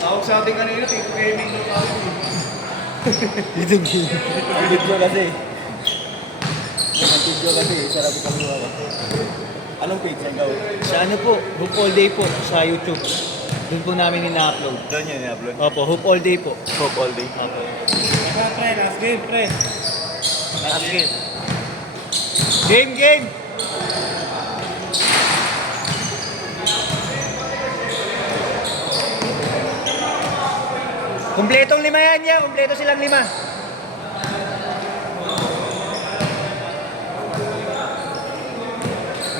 Tawag sa ating kanina, Tito Gaming na tayo. Dito ang video kasi. Ang video kasi, sarap itong luwa. Anong page ang gawin? Sa ano po, Hoop All Day po sa YouTube. Doon po namin ina-upload. Doon yun i-upload? Opo, Hoop All Day po. Hope all day. Opo. Pre, last game, pre. Last game. Game! Kumpletong 5 yan niya. Kumpleto silang 5.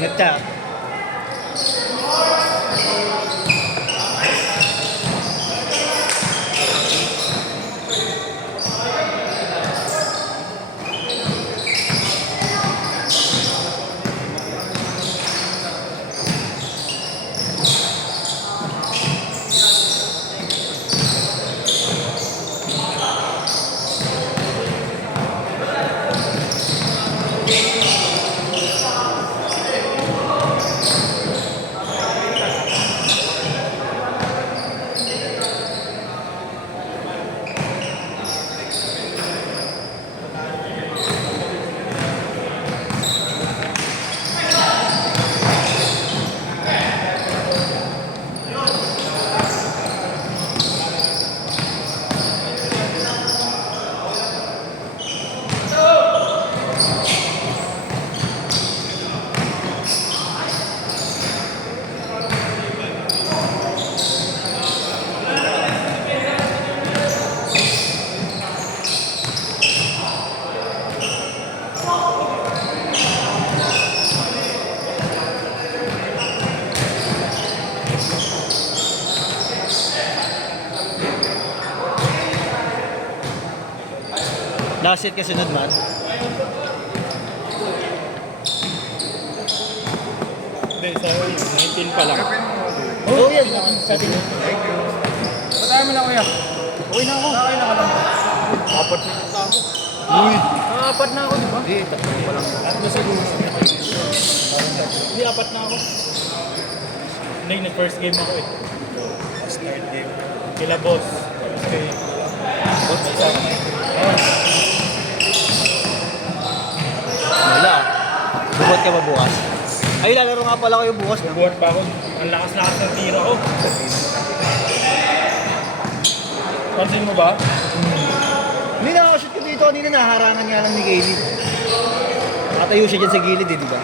Ingat ka. Last hit kasunod man. Hindi, sa 19 pa lang. Oo yan. Sa atin. Patayin mo na, kuya. Okay na ako. Okay na ka lang. 4 minutes na ako. Uy. Apat na ako, di ba? Hindi, tatlo pa lang. Tatlo siguro. Hindi, 4 na ako. Hindi, first game ako eh. Start game. Kila boss. Okay. Boss, may isa. Wala. Bubot ka ba bukas? Ay, lalaro nga pala kayo bukas. No? Buhat pa ako. Ang lakas-lakas ng tiro ko. Pansin mo ba? Hindi nakakashoot ko dito. Kanina naharangan nga lang ni Kaylee. Nakatayo siya dyan sa gilid eh, di ba?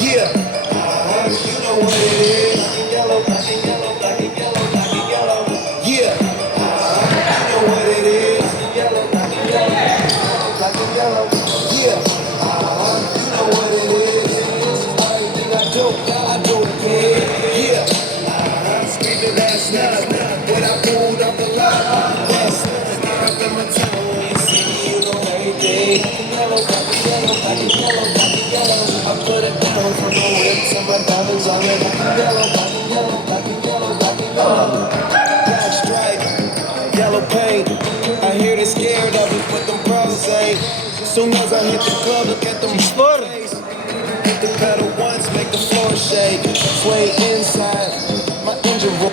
Yeah, you know what it is. Black and yellow, black and yellow, black and yellow, black and yellow. Yeah, you know what it is. Yellow, black and yellow, black and yellow. Yeah, you know what it is. Everything I do it again. Yeah, screaming last night when I pulled up the line. Last night, get up in my town when you see me, you know everything. Black and yellow, black and yellow, black and yellow, black and yellow. I put it down from my whips and my diamonds on it. Black and yellow, black and yellow, black and yellow, black and yellow. Black stripe, yellow paint. I hear they scared of it, but them bros ain't. Soon as I hit the club, look at them face. Hit the pedal once, make the floor shake. Sway inside, my engine roll.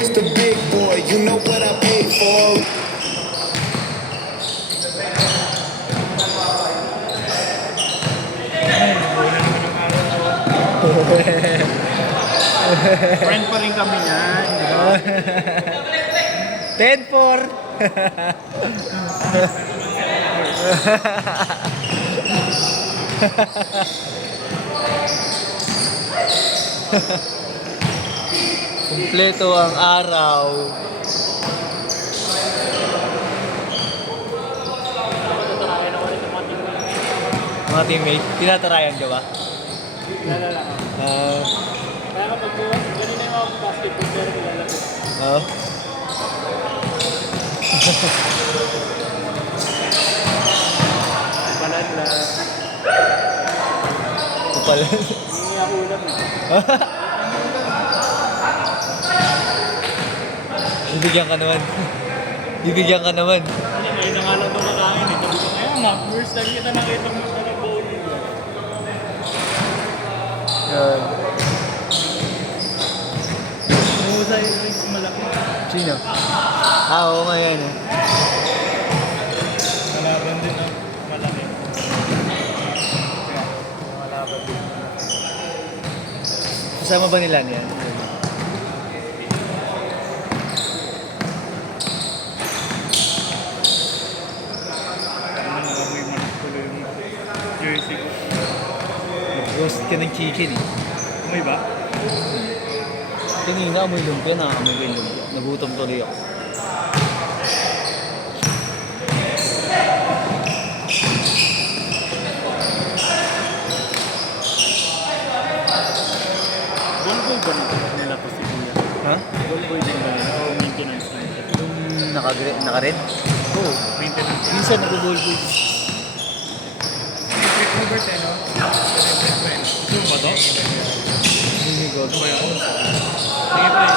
It's the big boy, you know what I paid for. Friend pa rin kami niyan, di ba? 10-4. Kumpleto ang araw. Mga teammate, tinatarayan ka ba? Kilala lang ako. Kaya kapag ganun yung mga basketball, pero kilala ko. Oo. Balan lang. Kupal. Hindi ako ulam eh. Bibigyan ka naman. Bibigyan ka naman. Ano, ngayon na nga lang ito kakain eh. Sabi ko, kaya nga, first time kita nakita mo sa nag-bowling. Yan. Mahusay yung malaki. Sino? Oo nga yan eh. Malaban din ang malaki. Malaban din. Kasama ba nila niyan? Ano nga may manas tuloy yung jersey ko. Roast ka ng chicken eh. May ba? Kanina amoy lumpia, nakakamoy ko yung lumpia. Nagutom tuloy ako. Ballboy ba nila to si Kuya? Ha? Ballboy din ba nila? O maintenance na nila? Yung naka-red? Oo. Maintenance. Minsan nag-ball boy. Electric Robert eh, no? Electric pa eh. Yung ba to? Hindi ko. Ano ba yan? Sige pa eh.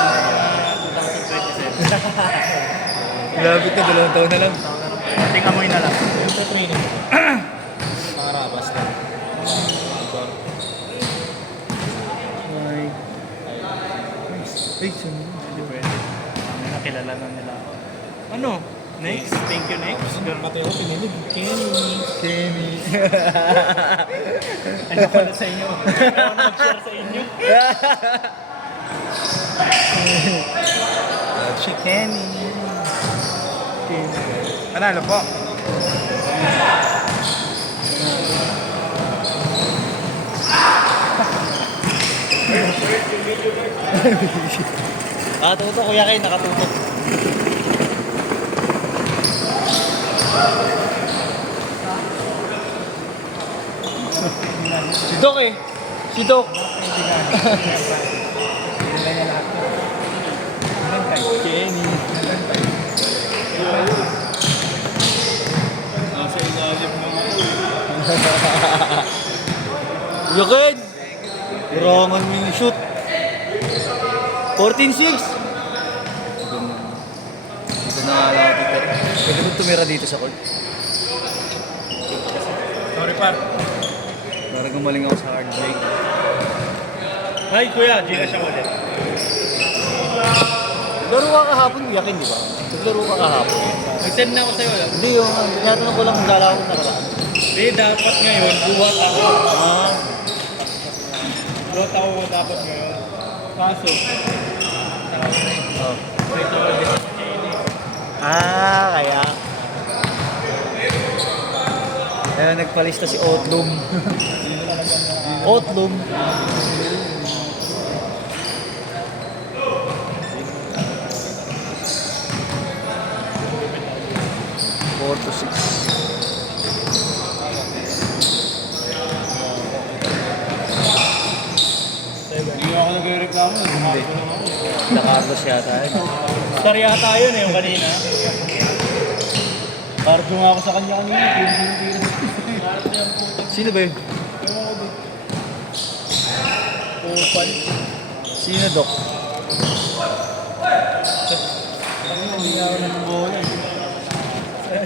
2027. Labit na, 2 taon na lang. Ating amoy na lang. Yung sa training mo. Pangarabas na. Ay. Ay, sino? Hindi pwede. Kami nakilala na nila ako. Ano? Next? Thank you next? Pati ako pinilig. Kenny. Ano pala sa inyo? Ano mag-share sa inyo? Si Kenny. Panalo po. Nakatutok, Kuya Ken, nakatutok. Si Doc eh. Si Doc. Kenny. Nasa ilalim ng Kuya Ken. Kurangan mo yung shoot. 14-6. Dito na nga lang ako titira. Pwede mo tumira dito sa court. Sorry par. Para gumaling ako sa hard break. Hi kuya, Gina siya ulit. Naglaro ka kahapon, Kuya Ken, di ba? Naglaro ka kahapon. Nag-send na ako sa'yo. Hindi, yung tinatanong ko lang kung lala akong nakaraan. Hindi, dapat ngayon, buhat ako. Ah, Buhat ako dapat ngayon. Kaso, oh. ito ulit. Kaya. Kaya nagpalista si Otlum. Otlum. Four to 6. Hindi ako nagre-reklamo. Hindi. Na Carlos yata. Star yata yun eh, yung kanina. Cargo nga ako sa kanya kanina. Sino ba yun? Kupal. Sino, Doc? Hindi ako ng bola eh.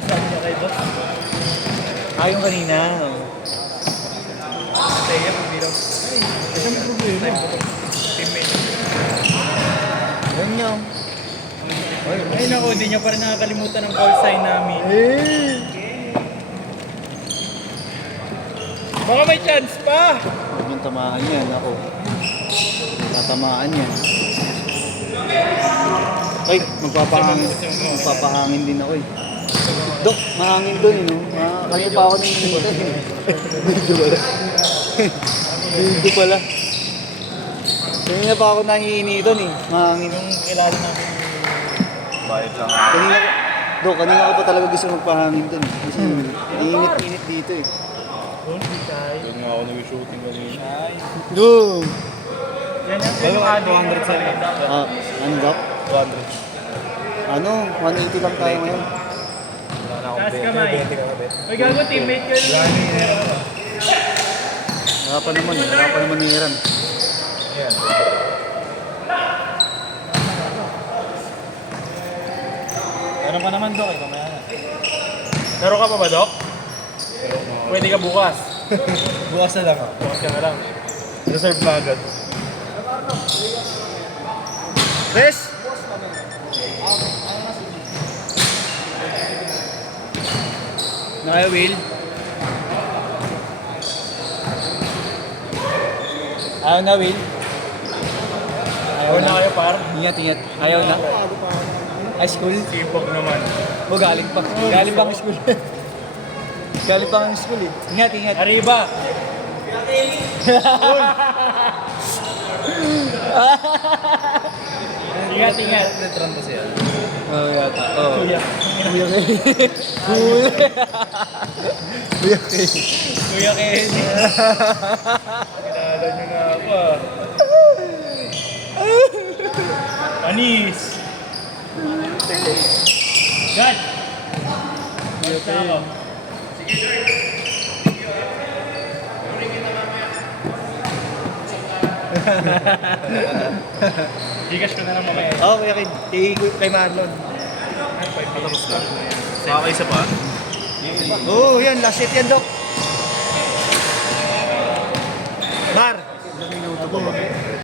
Sabi niya kay Doc. Yung kanina. Kaya pumiraw. Ay, may problema. Teammate. Yan niya. Ay naku, hindi niya pa rin nakakalimutan ang call sign namin. Baka may chance pa! Huwag yung tamaan yan, ako. Tatamaan yan. Ay, magpapahangin din ako eh. Dok, mahangin doon eh, no? Kanina pa ako nangingito eh. Video pala. Video pala. Kanina pa ako nangihingi doon eh. Mahangin. Yung kilala namin. Bayad lang. Kanina ko, Dok, kanina ko pa talaga gusto magpahangin doon eh. Kasi init-init dito eh. Doon, si Shai. Doon nga ako nag-shooting kanina. Doom! Yan yung ano, 200 sa Ano daw? 200. Ano? 180 lang tayo ngayon. Wala na akong Taas bet. kamay. May 20 ka bet. Uy, gago, teammate ka na. Wala pa naman ni Iran. Yan. Meron ka naman, Dok. Mamaya na. Meron ka pa ba, Dok? Pwede ka bukas. Bukas na lang ako. Bukas ka na lang. Reserve na agad. Chris! Na kayo, Will? Ayaw na, Will? Ayaw na kayo, par. Ingat. Ayaw na. High school? Sipog naman. O, galing pa. Galing pa ang school. Galing pa ang school eh. Ingat. Arriba! Ingat. Letran pa siya. Oo, yata. Oo. Kuya. Kuya Kenny. Kuya Kenny. Kuya Kenny. Kinala nyo na ako ah. Panis! God! Kuya Kenny. Gigas ko na lang mamaya. Oo, Kuya Kenny. Kay Marlon. Patapos na. Makakaisa pa? Oo, yan. Last hit yan, Dok. Bar! Ilang minuto pa ba?